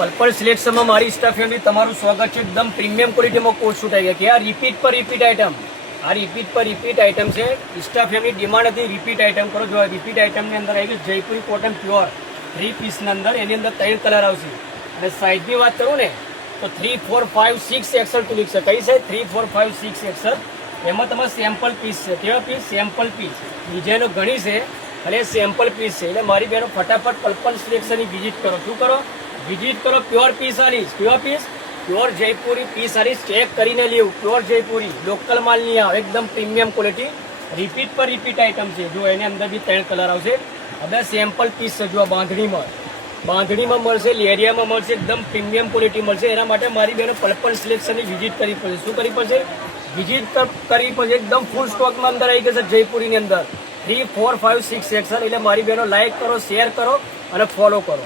Purple સિલેક્શનમાં મારી staff family તમારું સ્વાગત છે। એકદમ પ્રીમિયમ ક્વોલિટીમાં કોટ શૂટ આવી ગયા કે આ રિપીટ પર રિપીટ આઇટમ, આ રિપીટ પર રિપીટ આઇટમ છે। સ્ટાફ ફેમિલી ડિમાન્ડ હતી રિપીટ આઇટમ કરો। જો રિપીટ આઇટમની અંદર આવી ગયું જયપુરી કોટન પ્યોર 3 પીસની અંદર, એની અંદર 3 કલર આવશે। અને સાઇઝની વાત કરું ને તો 3, 4, 5, 6 એક્સેલ ટુ લીક છે। કઈ છે? 3, 4, 5, 6 એક્સેલ। એમાં તમારે સેમ્પલ પીસ છે। કેવા પીસ? Sample piece. ડિઝાઇનો ઘણી છે અને સેમ્પલ પીસ છે। એટલે મારી બહેનો ફટાફટ પર્પલ સિલેક્શનની વિઝિટ કરો। શું કરો? વિઝિટ કરો। પ્યોર પીસ આલીશ। કેવા પીસ? પ્યોર જયપુરી પીસ આલીશ। ચેક કરીને લેવું। પ્યોર જયપુરી લોકલ માલ નહીં આવે, એકદમ પ્રીમિયમ ક્વોલિટી। રિપીટ પર રિપીટ આઇટમ છે। જો એની અંદર બી 3 કલર આવશે। હવે સેમ્પલ પીસ છે। જો બાંધણીમાં મળશે, લેરિયામાં મળશે, એકદમ પ્રીમિયમ ક્વોલિટી મળશે। એના માટે મારી બહેનો પર્પલ સિલેક્શનની વિઝિટ કરવી પડશે। શું કરવી પડશે? વિઝિટ કરવી પડશે। એકદમ ફૂલ સ્ટોકમાં અંદર આવી ગયું છે જયપુરીની અંદર 3, 4, 5, 6 એક્સેલ। એટલે મારી બહેનો લાઇક કરો, શેર કરો અને ફોલો કરો।